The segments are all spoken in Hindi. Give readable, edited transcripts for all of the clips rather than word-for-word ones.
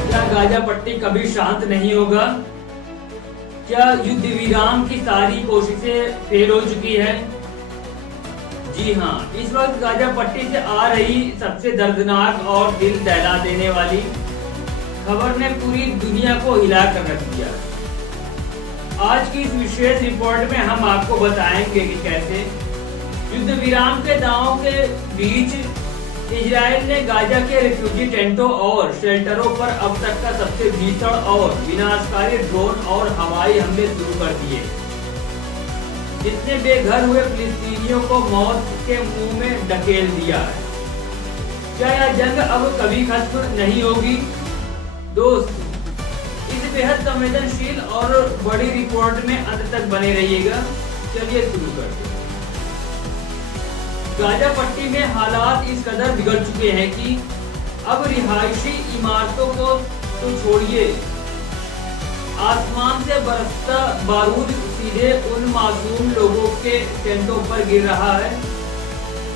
क्या गाजा पट्टी कभी शांत नहीं होगा? क्या युद्ध विराम की सारी कोशिशें फेल हो चुकी है? जी हाँ, इस वक्त गाजा पट्टी से आ रही सबसे दर्दनाक और दिल दहला देने वाली खबर ने पूरी दुनिया को हिला कर रख दिया। आज की इस विशेष रिपोर्ट में हम आपको बताएंगे कि कैसे युद्ध विराम के दावों के बीच इजराइल ने गाजा के रिफ्यूजी टेंटों और शेल्टरों पर अब तक का सबसे भीषण और विनाशकारी ड्रोन और हवाई हमले शुरू कर दिए, जिसने बेघर हुए फिलिस्तीनियों को मौत के मुंह में ढकेल दिया है। क्या यह जंग अब कभी खत्म नहीं होगी? दोस्त, इस बेहद संवेदनशील और बड़ी रिपोर्ट में अंत तक बने रहिएगा। चलिए शुरू करते हैं। गाजा पट्टी में हालात इस कदर बिगड़ चुके हैं कि अब रिहायशी इमारतों को तो छोड़िए, आसमान से बरसता बारूद सीधे उन मासूम लोगों के टेंटों पर गिर रहा है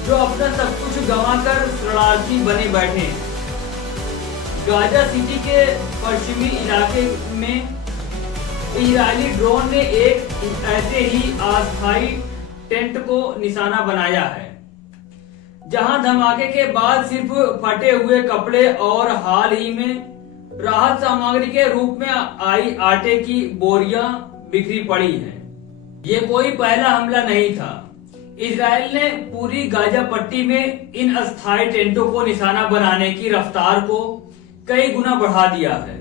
जो अपना सब कुछ गंवाकर शरणार्थी बने बैठे। गाजा सिटी के पश्चिमी इलाके में इजरायली ड्रोन ने एक ऐसे ही अस्थायी टेंट को निशाना बनाया है, जहां धमाके के बाद सिर्फ फटे हुए कपड़े और हाल ही में राहत सामग्री के रूप में आई आटे की बोरियां बिखरी पड़ी हैं। ये कोई पहला हमला नहीं था। इजराइल ने पूरी गाजा पट्टी में इन अस्थायी टेंटों को निशाना बनाने की रफ्तार को कई गुना बढ़ा दिया है।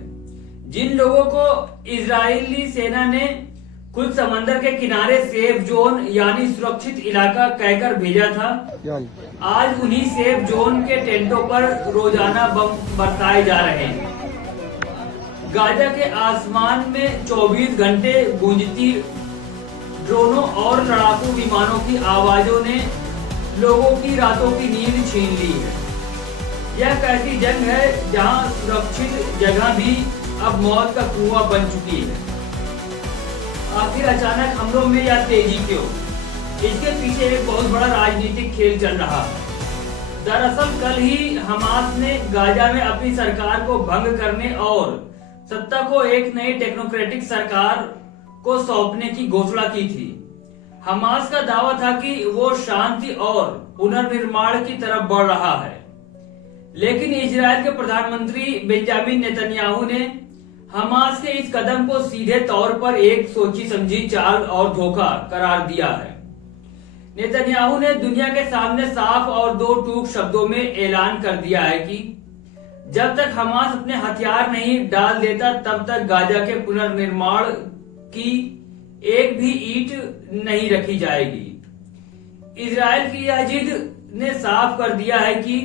जिन लोगों को इजरायली सेना ने खुद समंदर के किनारे सेफ जोन यानी सुरक्षित इलाका कहकर भेजा था, आज उन्हीं सेफ जोन के टेंटों पर रोजाना बम बरसाए जा रहे हैं। गाजा के आसमान में 24 घंटे गूंजती ड्रोनों और लड़ाकू विमानों की आवाजों ने लोगों की रातों की नींद छीन ली है। यह कैसी जंग है जहां सुरक्षित जगह भी अब मौत का कुआं बन चुकी है। आखिर अचानक हमलों में यह तेजी क्यों? इसके पीछे एक बहुत बड़ा राजनीतिक खेल चल रहा है। दरअसल कल ही हमास ने गाजा में अपनी सरकार को भंग करने और सत्ता को एक नई टेक्नोक्रेटिक सरकार को सौंपने की घोषणा की थी। हमास का दावा था कि वो शांति और पुनर्निर्माण की तरफ बढ़ रहा है, लेकिन इजराइल के प्रधानमंत्री बेंजामिन नेतन्याहू ने हमास के इस कदम को सीधे तौर पर एक सोची समझी चाल और धोखा करार दिया है। नेतन्याहू ने दुनिया के सामने साफ और दो टूक शब्दों में ऐलान कर दिया है कि जब तक हमास अपने हथियार नहीं डाल देता तब तक गाजा के पुनर्निर्माण की एक भी ईंट नहीं रखी जाएगी। इजराइल की यह जिद ने साफ कर दिया है कि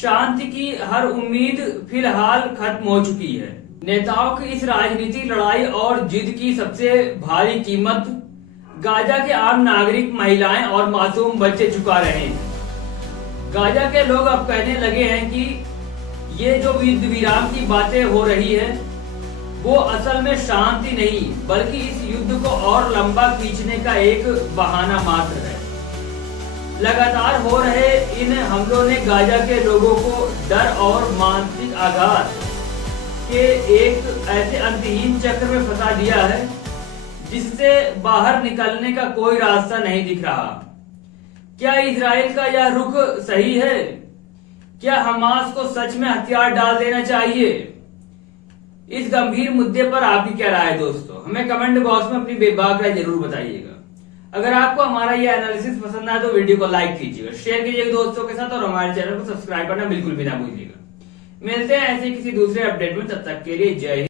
शांति की हर उम्मीद फिलहाल खत्म हो चुकी है। नेताओं की इस राजनीतिक लड़ाई और जिद की सबसे भारी कीमत गाजा के आम नागरिक, महिलाएं और मासूम बच्चे चुका रहे हैं। गाजा के लोग अब कहने लगे हैं कि ये जो युद्ध विराम की बातें हो रही है वो असल में शांति नहीं बल्कि इस युद्ध को और लंबा खींचने का एक बहाना मात्र है। लगातार हो रहे इन हमलों ने गाजा के लोगों को डर और मानसिक आघात के एक ऐसे अंतहीन चक्र में फंसा दिया है जिससे बाहर निकलने का कोई रास्ता नहीं दिख रहा। क्या इजराइल का यह रुख सही है? क्या हमास को सच में हथियार डाल देना चाहिए? इस गंभीर मुद्दे पर आपकी क्या राय है दोस्तों? हमें कमेंट बॉक्स में अपनी बेबाक राय जरूर बताइएगा। अगर आपको हमारा यह एनालिसिस पसंद आए तो वीडियो को लाइक कीजिएगा, शेयर कीजिएगा दोस्तों के साथ और हमारे चैनल को सब्सक्राइब करना बिल्कुल भी ना भूलिएगा। मिलते हैं ऐसे किसी दूसरे अपडेट में, तब तक के लिए जय हिंद।